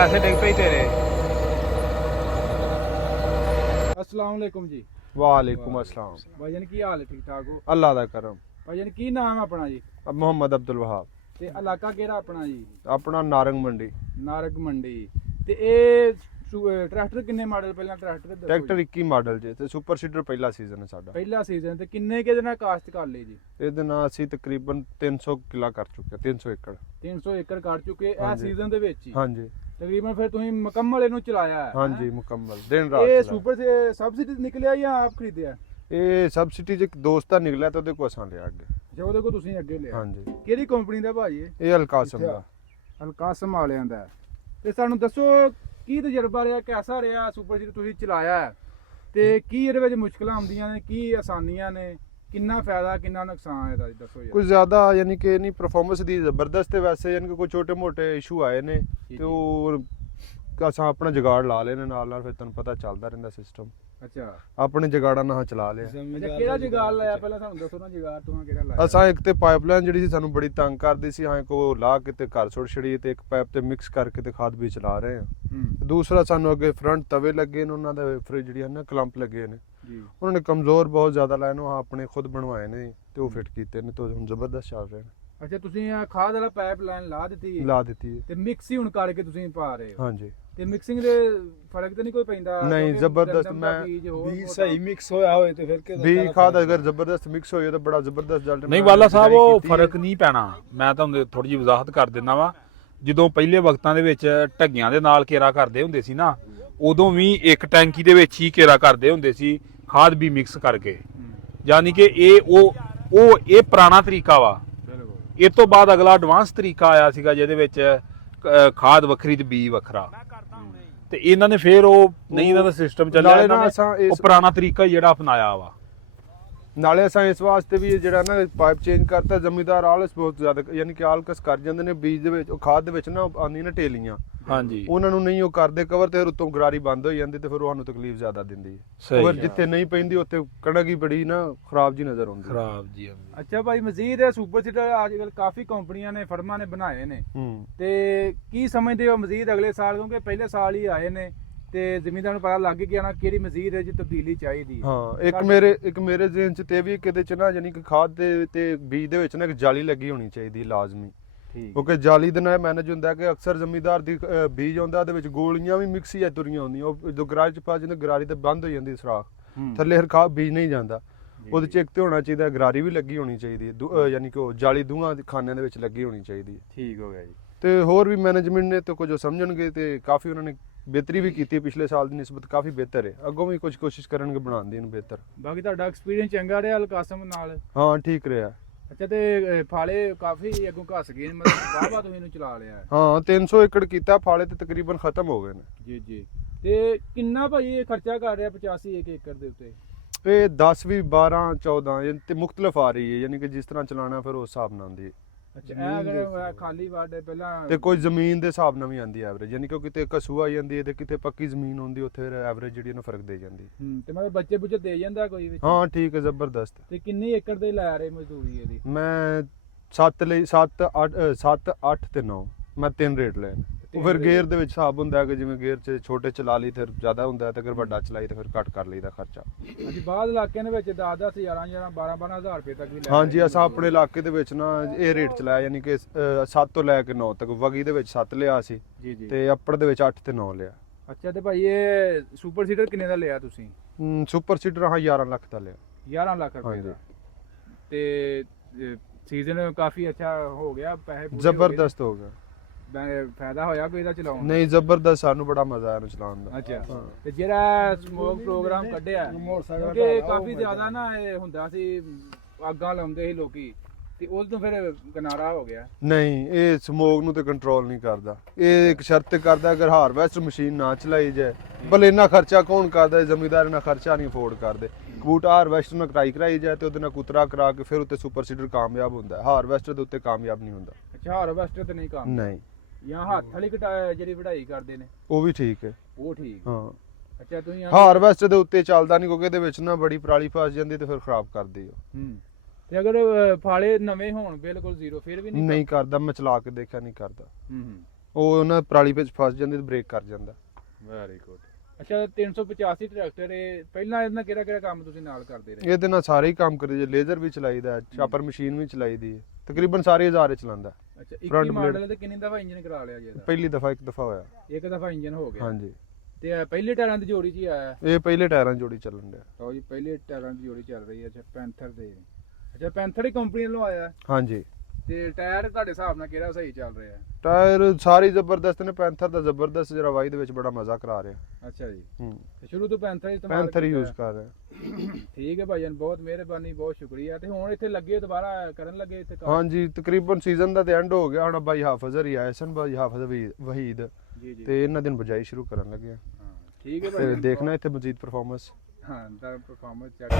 पैसे डिग पे तेरे। अस्सलाम वालेकुम जी। वालेकुम अस्सलाम। भाईजान की हाल है, ठीक ठाक हो? अल्लाह दा करम। भाईजान की नाम है अपना जी मोहम्मद अब्दुल वहाब। ते इलाका केड़ा अपना जी? अपना नारंग मंडी। नारग मंडी। ते ए ट्रैक्टर किन्ने मॉडल पहला ट्रैक्टर दसो ट्रैक्टर जी। 21 ਮਾਡਲ ਜੇ ਤੇ ਸੁਪਰ ਸੀਡਰ ਪਹਿਲਾ ਸੀਜ਼ਨ ਹੈ ਸਾਡਾ। ਪਹਿਲਾ ਸੀਜ਼ਨ ਤੇ ਕਿੰਨੇ ਕੇ ਦਿਨਾਂ ਕਾਸ਼ਤ ਕਰ ਲਈ ਜੀ? ਇਹਦੇ ਨਾਲ ਅਸੀਂ ਤਕਰੀਬਨ 300 ਕਿੱਲਾ ਕਰ ਚੁੱਕੇ ਹਾਂ, 300 ਏਕੜ। 300 ਏਕੜ ਕਰ ਚੁੱਕੇ ਇਹ ਹਾਂਜੀ। ਸੀਜ਼ਨ ਦੇ ਵਿੱਚ ਹੀ। ਹਾਂਜੀ ਤਕਰੀਬਨ ਫਿਰ ਤੁਸੀਂ ਮੁਕੰਮਲ ਇਹਨੂੰ ਚਲਾਇਆ ਹੈ? ਹਾਂਜੀ ਮੁਕੰਮਲ ਦਿਨ ਰਾਤ ਇਹ ਚਲਾਇਆ। ਸੁਪਰ ਸੇ ਸਬਸਿਡੀ ਨਿਕਲਿਆ ਜਾਂ ਆਪ ਖਰੀਦਿਆ? ਇਹ ਸਬਸਿਡੀ ਚ ਇੱਕ ਦੋਸਤ ਦਾ ਨਿਕਲਿਆ ਤੇ ਉਹਦੇ ਕੋਲ ਅਸਾਂ ਲਿਆ ਅੱਗੇ। ਜੇ ਉਹਦੇ ਕੋ ਤੁਸੀਂ ਅੱਗੇ ਲਿਆ? ਹਾਂਜੀ ਕਿਹੜੀ ਕੰਪਨੀ ਦਾ ਭਾਜੀ ਇਹ? ਇਹ ਅਲਕਾਸਮ ਦਾ। ਅਲਕਾਸਮ ਵਾਲਿਆਂ ਦਾ। ਤੇ ਸਾਨੂੰ ਦੱਸੋ ਕੀ ਤਜਰਬਾ ਰਿਹਾ, ਕਿਹਦਾ ਰਿਹਾ ਸੁਪਰ ਸੀਡਰ ਤੁਸੀਂ ਚਲਾਇਆ ਹੈ? ਤੇ ਕੀ ਇਹਦੇ ਵਿੱਚ ਮੁਸ਼ਕਲਾਂ ਆਉਂਦੀਆਂ ਨੇ, ਕੀ ਆਸਾਨੀਆਂ ਨੇ, ਕਿੰਨਾ ਫਾਇਦਾ ਕਿੰਨਾ ਨੁਕਸਾਨ ਇਹਦਾ ਦੱਸੋ ਯਾਰ। ਕੁਝ ਜ਼ਿਆਦਾ ਯਾਨੀ ਕਿ ਨਹੀਂ ਪਰਫਾਰਮੈਂਸ ਦੀ ਜ਼ਬਰਦਸਤ ਹੈ ਵੈਸੇ, ਯਾਨੀ ਕਿ ਕੋਈ ਛੋਟੇ ਮੋਟੇ ਇਸ਼ੂ ਆਏ ਨੇ ਤੇ ਉਹ ਅਸਾਂ ਆਪਣਾ ਜੁਗਾੜ ਲਾ ਲੈਣੇ ਨਾਲ ਫਿਰ ਤੁਹਾਨੂੰ ਪਤਾ ਚੱਲਦਾ ਰਹਿੰਦਾ ਸਿਸਟਮ। ਅੱਛਾ ਆਪਣੇ ਜਗਾੜਾਂ ਨਾਲ ਚਲਾ ਲਿਆ। ਅੱਛਾ ਕਿਹੜਾ ਜੁਗਾੜ ਲਾਇਆ ਪਹਿਲਾਂ ਸਾਨੂੰ ਦੱਸੋ ਨਾ, ਜੁਗਾੜ ਤੁਸੀਂ ਕਿਹੜਾ ਲਾਇਆ? ਅਸਾਂ ਇੱਕ ਤੇ ਪਾਈਪਲਾਈਨ ਜਿਹੜੀ ਸੀ ਸਾਨੂੰ ਬੜੀ ਤੰਗ ਕਰਦੀ ਸੀ, ਹਾਂ ਕੋ ਲਾ ਕੇ ਤੇ ਘਰ ਸੁੱਟ ਛੜੀ ਤੇ ਇੱਕ ਪਾਈਪ ਤੇ ਮਿਕਸ ਕਰਕੇ ਤੇ ਖਾਦ ਵੀ ਚਲਾ ਰਹੇ ਹਾਂ। ਦੂਸਰਾ ਸਾਨੂੰ ਅੱਗੇ ਫਰੰਟ ਤਵੇ ਲੱਗੇ ਨੇ, ਉਹਨਾਂ ਦੇ ਫ੍ਰਿਜ ਜਿਹੜੀ ਹਨ ਨਾ ਕਲੰਪ ਲੱਗੇ ਨੇ ਜੀ। ਉਹਨਾਂ ਨੇ ਕਮਜ਼ੋਰ ਬਹੁਤ ਜ਼ਿਆਦਾ ਲਾਏ ਨੇ, ਉਹ ਆਪਣੇ ਖੁਦ ਬਣਵਾਏ ਨੇ ਤੇ ਉਹ ਫਿੱਟ ਕੀਤੇ ਨੇ ਤੇ ਹੁਣ ਜ਼ਬਰਦਸਤ ਚੱਲ ਰਹੇ ਨੇ। ਅੱਛਾ ਤੁਸੀਂ ਇਹ ਖਾਦ ਵਾਲਾ ਪਾਈਪ ਲਾਈਨ ਲਾ ਦਿੱਤੀ ਹੈ? ਲਾ ਦਿੱਤੀ ਹੈ। ਤੇ ਮਿਕਸ ਹੀ ਹੁਣ ਕਰਕੇ ਤੁਸੀਂ ਪਾ ਰਹੇ ਹੋ? ਹਾਂਜੀ ਤੇ ਮਿਕਸਿੰਗ ਦੇ ਫਰਕ ਤਾਂ ਨਹੀਂ ਕੋਈ ਪੈਂਦਾ? ਨਹੀਂ, ਕਿਉਂਕਿ ਜ਼ਬਰਦਸਤ ਗੰਦਮ ਦਾ ਮੈਂ ਬੀਜ ਸਹੀ ਮਿਕਸ ਹੋਇਆ ਹੋਏ ਤੇ ਫਿਰ ਵੀ ਖਾਦ ਅਗਰ ਜ਼ਬਰਦਸਤ ਮਿਕਸ ਹੋਈ ਤਾਂ ਬੜਾ ਜ਼ਬਰਦਸਤ ਰਿਜ਼ਲਟ। ਨਹੀਂ ਵਾਲਾ ਸਾਹਿਬ ਉਹ ਫਰਕ ਨਹੀਂ ਪੈਣਾ। ਮੈਂ ਤੁਹਾਨੂੰ ਥੋੜੀ ਜਿਹੀ ਵਜ਼ਾਹਤ ਕਰ ਦਿੰਦਾ ਵਾ। ਜਦੋਂ ਪਹਿਲੇ ਵਕਤਾਂ ਦੇ ਵਿੱਚ ਢੱਗਿਆਂ ਦੇ ਨਾਲ ਕੇਰਾ ਕਰਦੇ ਹੁੰਦੇ ਸੀ ਨਾ, ਉਦੋਂ ਵੀ ਇੱਕ ਟੈਂਕੀ ਦੇ ਵਿੱਚ ਹੀ ਕੇਰਾ ਕਰਦੇ ਹੁੰਦੇ ਸੀ ਖਾਦ ਵੀ ਮਿਕਸ ਕਰਕੇ। ਯਾਨੀ ਕਿ ਇਹ ਪੁਰਾਣਾ ਤਰੀਕਾ ਵਾ। ਇਹ ਤੋਂ ਬਾਅਦ ਅਗਲਾ ਐਡਵਾਂਸ ਤਰੀਕਾ ਆਇਆ ਸੀਗਾ ਜਿਹਦੇ ਵਿੱਚ ਖਾਦ ਵੱਖਰੀ ਤੇ ਬੀਜ ਵੱਖਰਾ, ਤੇ ਇਹਨਾਂ ਨੇ ਫਿਰ ਉਹ ਨਹੀਂ ਇਹਨਾਂ ਦਾ ਸਿਸਟਮ ਚੱਲਿਆ, ਨਾਲੇ ਇਹਨਾਂ ਨਾ ਨੇ ਅਸਾਂ ਉਹ ਪੁਰਾਣਾ ਤਰੀਕਾ ਹੀ ਜਿਹੜਾ ਅਪਣਾਇਆ ਵਾ। ਨਾਲੇ ਅਸਾਂ ਇਸ ਵਾਸਤੇ ਵੀ ਜਿਹੜਾ ਨਾ ਪਾਈਪ ਚੇਂਜ ਕਰਤਾ, ਜ਼ਮੀਂਦਾਰ ਆਲਸ ਬਹੁਤ ਜ਼ਿਆਦਾ ਯਾਨੀ ਕਿ ਆਲਕਸ ਕਰ ਜਾਂਦੇ ਨੇ ਬੀਜ ਦੇ ਵਿੱਚ, ਉਹ ਖਾਦ ਦੇ ਵਿੱਚ ਨਾ ਆਉਂਦੀ ਨਾ ਟੇਲੀਆਂ, ਹਾਂਜੀ ਉਹਨਾਂ ਨੂੰ ਨਹੀਂ ਉਹ ਕਰਦੇ ਕਵਰ ਤੇ ਫਿਰ ਉੱਤੋਂ ਗਰਾਰੀ ਬੰਦ ਹੋ ਜਾਂਦੀ ਤੇ ਫਿਰ ਉਹ ਸਾਨੂੰ ਤਕਲੀਫ ਜ਼ਿਆਦਾ ਦਿੰਦੀ ਹੈ। ਸਹੀ ਫਿਰ ਜਿੱਥੇ ਨਹੀਂ ਪੈਂਦੀ ਉੱਥੇ ਕਣਕ ਹੀ ਬੜੀ ਨਾ ਖਰਾਬ ਜੀ ਨਜ਼ਰ ਆਉਂਦੀ। ਖਰਾਬ ਜੀ। ਅੱਛਾ ਭਾਈ ਮਜ਼ੀਦ ਇਹ ਸੁਪਰ ਸੀਡਰ ਅੱਜ ਕੱਲ ਕਾਫੀ ਕੰਪਨੀਆਂ ਨੇ ਫਰਮਾਂ ਨੇ ਬਣਾਏ ਨੇ, ਤੇ ਕੀ ਸਮਝਦੇ ਹੋ ਮਜ਼ੀਦ ਅਗਲੇ ਸਾਲ, ਕਿਉਂਕਿ ਪਹਿਲੇ ਸਾਲ ਹੀ ਆਏ ਨੇ ਤੇ ਜ਼ਮੀਨਦਾਰ ਨੂੰ ਪਤਾ ਲੱਗ ਗਿਆ ਨਾ ਕਿਹੜੀ ਮਜ਼ੀਦ ਹੈ ਜੀ ਤਬਦੀਲੀ ਚਾਹੀਦੀ? ਹਾਂ ਇੱਕ ਮੇਰੇ ਜ਼ਿਹਨ ਚ ਤੇ ਵੀ ਕਿਤੇ ਚ ਨਾ ਯਾਨੀ ਕਿ ਖਾਦ ਦੇ ਤੇ ਬੀਜ ਦੇ ਵਿੱਚ ਨਾ ਇੱਕ ਜਾਲੀ ਲੱਗੀ ਹੋਣੀ ਚਾਹੀਦੀ ਲਾਜ਼ਮੀ, ਕਿਉਂਕਿ ਜਾਲੀ ਦੇ ਨਾਲ ਮੈਨੇਜ ਹੁੰਦਾ ਕਿ ਅਕਸਰ ਜ਼ਮੀਂਦਾਰ ਦੀ ਬੀਜ ਆਉਂਦਾ ਉਹਦੇ ਵਿੱਚ ਗੋਲੀਆਂ ਵੀ ਮਿਕਸ ਹੀ ਤੁਰੀਆਂ ਹੁੰਦੀਆਂ, ਉਹ ਜੋ ਗਰਾਰੀ ਚ ਪਾ ਜਾਂਦੇ ਗਰਾਰੀ ਤੇ ਬੰਦ ਹੋ ਜਾਂਦੀ ਸੁਰਾਖ, ਥੱਲੇ ਹਰਖਾ ਬੀਜ ਨਹੀਂ ਜਾਂਦਾ। ਉਹਦੇ ਚ ਇੱਕ ਤੇ ਹੋਣਾ ਚਾਹੀਦਾ ਗਰਾਰੀ ਵੀ ਲੱਗੀ ਹੋਣੀ ਚਾਹੀਦੀ ਹੈ, ਯਾਨੀ ਕਿ ਉਹ ਜਾਲੀ ਦੋਹਾਂ ਖਾਨਿਆਂ ਦੇ ਵਿੱਚ ਲੱਗੀ ਹੋਣੀ ਚਾਹੀਦੀ ਹੈ। ਠੀਕ ਹੋ ਗਿਆ ਜੀ। ਤੇ ਹੋਰ ਵੀ ਮੈਨੇਜਮੈਂਟ ਨੇ ਤੇ ਕੁਝ ਸਮਝਣਗੇ ਤੇ ਕਾਫੀ ਉਹਨਾਂ ਨੇ ਬਿਹਤਰੀ ਵੀ ਕੀਤੀ, ਪਿਛਲੇ ਸਾਲ ਦੀ ਨਿਸਬਤ ਕਾਫੀ ਬਿਹਤਰ ਹੈ, ਅੱਗੋਂ ਵੀ ਕੁਝ ਕੋਸ਼ਿਸ਼ ਕਰਨਗੇ ਬਣਾਉਣ ਦੀ ਇਹਨੂੰ ਬਿਹਤਰ। ਬਾਕੀ ਤੁਹਾਡਾ ਐਕਸਪੀਰੀਅੰਸ ਚੰਗਾ ਰਿਹਾ ਅਲਕਾਸਮ ਨਾਲ? ਹਾਂ ਠੀਕ ਰਿਹਾ। ਅੱਛਾ ਤੇ ਫਾਲੇ ਕਾਫੀ ਅੱਗੋਂ ਘਸ ਗਏ ਨੇ, ਮਤਲਬ ਵਾਹ ਤੁਸੀਂ ਇਹਨੂੰ ਚਲਾ ਲਿਆ ਹੈ? ਹਾਂ 300 ਏਕੜ ਕੀਤਾ, ਫਾਲੇ ਤੇ ਤਕਰੀਬਨ ਖਤਮ ਹੋ ਗਏ ਨੇ। ਜੀ ਜੀ। ਤੇ ਕਿੰਨਾ ਭਾਈ ਇਹ ਖਰਚਾ ਕਰ ਰਿਹਾ 85 ਏਕੜ ਦੇ ਉੱਤੇ? ਇਹ 10 ਵੀ 12 14 ਤੇ ਮੁਖਤਲਫ ਆ ਰਹੀ ਹੈ, ਯਾਨੀ ਕਿ ਜਿਸ ਤਰ੍ਹਾਂ ਚਲਾਣਾ ਫਿਰ ਉਸ ਹਿਸਾਬ ਨਾਲ ਆਉਂਦੀ ਹੈ। ਅੱਛਾ ਇਹ ਅਗਰ ਖਾਲੀ ਵਾਡੇ ਪਹਿਲਾਂ ਤੇ ਕੋਈ ਜ਼ਮੀਨ ਦੇ ਹਿਸਾਬ ਨਾਲ ਵੀ ਆਉਂਦੀ ਐਵਰੇਜ, ਯਾਨੀ ਕਿ ਕਿਤੇ ਕਸੂਆ ਆ ਜਾਂਦੀ ਹੈ ਤੇ ਕਿਤੇ ਪੱਕੀ ਜ਼ਮੀਨ ਹੁੰਦੀ, ਉੱਥੇ ਐਵਰੇਜ ਜਿਹੜੀ ਇਹਨੂੰ ਫਰਕ ਦੇ ਜਾਂਦੀ। ਤੇ ਮਤਲਬ ਬੱਚੇ ਬੁੱਚੇ ਦੇ ਜਾਂਦਾ ਕੋਈ ਵਿੱਚ? ਹਾਂ ਠੀਕ ਹੈ ਜ਼ਬਰਦਸਤ। ਤੇ ਕਿੰਨੇ ਏਕੜ ਦੇ ਲਾ ਰਹੇ ਮਜ਼ਦੂਰੀ ਇਹਦੀ? ਮੈਂ 7 ਲਈ 7 8 ਤੇ 9 ਮੈਂ 3 ਰੇਟ ਲਏ ਨੇ। ਉਹ ਫਿਰ ਗੇਅਰ ਦੇ ਵਿੱਚ ਹਿਸਾਬ ਹੁੰਦਾ ਕਿ ਜਿਵੇਂ ਗੇਅਰ 'ਚ ਛੋਟੇ ਚਲਾ ਲਈ ਫਿਰ ਜ਼ਿਆਦਾ ਹੁੰਦਾ ਤੇ ਅਗਰ ਵੱਡਾ ਚਲਾਈ ਤਾਂ ਫਿਰ ਘੱਟ ਕਰ ਲਈਦਾ ਖਰਚਾ। ਅਸੀਂ ਬਾਅਦ ਇਲਾਕਿਆਂ ਦੇ ਵਿੱਚ 10-10 11 12 ਹਜ਼ਾਰ ਰੁਪਏ ਤੱਕ ਵੀ ਲੈ। ਹਾਂਜੀ ਅਸਾਂ ਆਪਣੇ ਇਲਾਕੇ ਦੇ ਵਿੱਚ ਨਾ ਇਹ ਰੇਟ ਚਲਾਇਆ, ਯਾਨੀ ਕਿ 7 ਤੋਂ ਲੈ ਕੇ 9 ਤੱਕ। ਵਗੀ ਦੇ ਵਿੱਚ 7 ਲਿਆ ਸੀ ਜੀ ਜੀ। ਤੇ ਅੱਪੜ ਦੇ ਵਿੱਚ 8 ਤੇ 9 ਲਿਆ। ਅੱਛਾ ਤੇ ਭਾਈ ਇਹ ਸੁਪਰ ਸੀਡਰ ਕਿੰਨੇ ਦਾ ਲਿਆ ਤੁਸੀਂ? ਸੁਪਰ ਸੀਡਰ ਹਾਂ 11 ਲੱਖ ਦਾ ਲਿਆ। 11 ਲੱਖ ਰੁਪਏ ਦਾ। ਤੇ ਸੀਜ਼ਨ ਕਾਫੀ ਅੱਛਾ ਹੋ ਗਿਆ, ਪੈਸੇ ਜ਼ਬਰਦਸਤ ਹੋ ਗਿਆ, ਫਾਇਦਾ ਹੋਇਆ ਕੋਈ ਇਹਦਾ ਚਲਾਉਣ? ਨਹੀਂ ਜ਼ਬਰਦਸਤ, ਸਾਨੂੰ ਬੜਾ ਮਜ਼ਾ ਆਇਆ ਇਹਨੂੰ ਚਲਾਉਣ ਦਾ। ਅੱਛਾ ਤੇ ਜਿਹੜਾ ਸਮੋਕ ਪ੍ਰੋਗਰਾਮ ਕੱਢਿਆ ਕਿਉਂਕਿ ਕਾਫੀ ਜ਼ਿਆਦਾ ਨਾ ਇਹ ਹੁੰਦਾ ਸੀ, ਅੱਗਾਂ ਲਾਉਂਦੇ ਸੀ ਲੋਕੀ, ਤੇ ਉਸ ਤੋਂ ਫਿਰ ਕਿਨਾਰਾ ਹੋ ਗਿਆ। ਨਹੀਂ ਇਹ ਸਮੋਕ ਨੂੰ ਤੇ ਕੰਟਰੋਲ ਨਹੀਂ ਕਰਦਾ, ਇਹ ਇੱਕ ਸ਼ਰਤ ਕਰਦਾ ਅਗਰ ਹਾਰਵੈਸਟ ਮਸ਼ੀਨ ਨਾ ਚਲਾਈ ਜਾਏ। ਭਲੇ ਇੰਨਾ ਖਰਚਾ ਕੌਣ ਕਰਦਾ, ਜ਼ਮੀਂਦਾਰ ਇੰਨਾ ਖਰਚਾ ਨਹੀਂ ਅਫੋਰਡ ਕਰਦੇ। ਬੂਟਾ ਹਾਰਵੈਸਟ ਨਾਲ ਕਰਾਈ ਜਾਏ ਤੇ ਉਹਦੇ ਨਾਲ ਕੁਤਰਾ ਕਰਾ ਕੇ ਫਿਰ ਉੱਤੇ ਸੁਪਰ ਸੀਡਰ ਕਾਮਯਾਬ ਹੁੰਦਾ, ਹਾਰਵੈਸਟਰ ਦੇ ਉੱਤੇ ਕਾਮਯਾਬ ਨਹੀਂ ਹੁੰਦਾ। ਅੱਛਾ ਹਾਰਵੈਸਟਰ ਤੇ ਨਹੀਂ ਕੰਮ? ਨਹੀਂ ਜਾਂ ਹੱਥ ਵਾਲੀ ਜਿਹੜੀ ਵਢਾਈ ਕਰਦੇ ਨੇ ਉਹ ਵੀ ਠੀਕ ਹੈ। ਉਹ ਠੀਕ? ਹਾਂ ਅੱਛਾ ਤੁਸੀਂ ਹਾਰਵੈਸਟ ਦੇ ਉੱਤੇ ਚੱਲਦਾ ਨਹੀਂ ਕਿਉਂਕਿ ਇਹਦੇ ਵਿੱਚ ਨਾ ਬੜੀ ਪਰਾਲੀ ਫਸ ਜਾਂਦੀ ਤੇ ਫਿਰ ਖਰਾਬ ਕਰਦੀ ਉਹ। ਤੇ ਅਗਰ ਫਾਲੇ ਨਵੇਂ ਹੋਣ ਬਿਲਕੁਲ ਜ਼ੀਰੋ ਫਿਰ ਵੀ ਨਹੀਂ ਕਰਦਾ, ਮੈਂ ਚਲਾ ਕੇ ਦੇਖਿਆ ਨਹੀਂ ਕਰਦਾ। ਉਹ ਉਹਨਾਂ ਪਰਾਲੀ ਵਿੱਚ ਫਸ ਜਾਂਦੀ ਤੇ ਬ੍ਰੇਕ ਕਰ ਜਾਂਦਾ। Very good. ਅੱਛਾ 385 ਟਰੈਕਟਰ ਇਹ ਪਹਿਲਾਂ ਇਹਦਾ ਕਿਹੜਾ ਕਿਹੜਾ ਕੰਮ ਤੁਸੀਂ ਨਾਲ ਕਰਦੇ ਰਹੇ? ਇਹਦੇ ਨਾਲ ਸਾਰੇ ਹੀ ਕੰਮ ਕਰੀਦੇ, ਲੇਜ਼ਰ ਵੀ ਚਲਾਈਦਾ, ਚਾਪਰ ਮਸ਼ੀਨ ਵੀ ਚਲਾਈਦੀ ਹੈ, ਤਕਰੀਬਨ ਸਾਰੇ 1000 ਚਲਾਉਂਦਾ। ਅੱਛਾ front 21 ਮਾਡਲ ਤੇ ਕਿੰਨੀ ਦਫਾ ਇੰਜਨ ਕਰਾ ਲਿਆ ਜੀ ਇਹਦਾ? ਪਹਿਲੀ ਦਫਾ ਇੱਕ ਦਫਾ ਹੋਇਆ। ਇੱਕ ਦਫਾ ਇੰਜਨ ਹੋ ਗਿਆ। ਹਾਂਜੀ ਤੇ ਇਹ ਪਹਿਲੇ ਟਾਇਰਾਂ ਦੀ ਜੋੜੀ 'ਚ ਹੀ ਆਇਆ? ਇਹ ਪਹਿਲੇ ਟਾਇਰਾਂ 'ਚ ਜੋੜੀ ਚੱਲਣ ਡਿਆ। ਲਓ ਜੀ ਪਹਿਲੇ ਟਾਇਰਾਂ ਦੀ ਜੋੜੀ ਚੱਲ ਰਹੀ ਹੈ। ਅੱਛਾ ਪੈਂਥਰ ਦੇ। ਅੱਛਾ ਪੈਂਥਰ ਹੀ ਕੰਪਨੀ ਵੱਲੋਂ ਆਇਆ ਹਾਂਜੀ ਤੇ ਟਾਇਰ ਤੁਹਾਡੇ ਹਿਸਾਬ ਨਾਲ ਕਿਹੜਾ ਸਹੀ ਚੱਲ ਰਿਹਾ? ਟਾਇਰ ਸਾਰੇ ਜ਼ਬਰਦਸਤ ਨੇ। ਪੈਂਥਰ ਦਾ ਜ਼ਬਰਦਸਤ ਜਿਹੜਾ ਵਾਈ ਦੇ ਵਿੱਚ ਬੜਾ ਮਜ਼ਾ ਕਰਾ ਰਿਹਾ। ਅੱਛਾ ਜੀ ਹੂੰ ਤੇ ਸ਼ੁਰੂ ਤੋਂ ਪੈਂਥਰ ਹੀ ਇਸਤੇਮਾਲ ਪੈਂਥਰ ਹੀ ਕੀਤਾ ਯੂਜ਼ ਕਰ ਰਿਹਾ। ਠੀਕ ਹੈ ਭਾਈਜਾਨ, ਬਹੁਤ ਮਿਹਰਬਾਨੀ, ਬਹੁਤ ਸ਼ੁਕਰੀਆ। ਤੇ ਹੁਣ ਇੱਥੇ ਲੱਗੇ ਦੁਬਾਰਾ ਕਰਨ ਲੱਗੇ ਇੱਥੇ ਕੰਮ? ਹਾਂਜੀ ਤਕਰੀਬਨ ਸੀਜ਼ਨ ਦਾ ਤੇ ਐਂਡ ਹੋ ਗਿਆ। ਹੁਣ ਬਾਈ ਹਾਫਿਜ਼ ਹਰੀ ਆਏ ਸਨ, ਬਾਈ ਹਾਫਿਜ਼ ਵਹੀਦ, ਜੀ ਜੀ ਤੇ ਇਹਨਾਂ ਦਿਨ ਬਜਾਈ ਸ਼ੁਰੂ ਕਰਨ ਲੱਗੇ ਆ। ਹਾਂ ਠੀਕ ਹੈ ਤੇ ਭਾਈਜਾਨ, ਦੇਖਣਾ ਇੱਥੇ ਮਜ਼ੀਦ ਪਰਫਾਰਮੈਂਸ। ਹਾਂ ਦਾ ਪਰਫਾਰਮੈਂਸ ਚੈੱਕ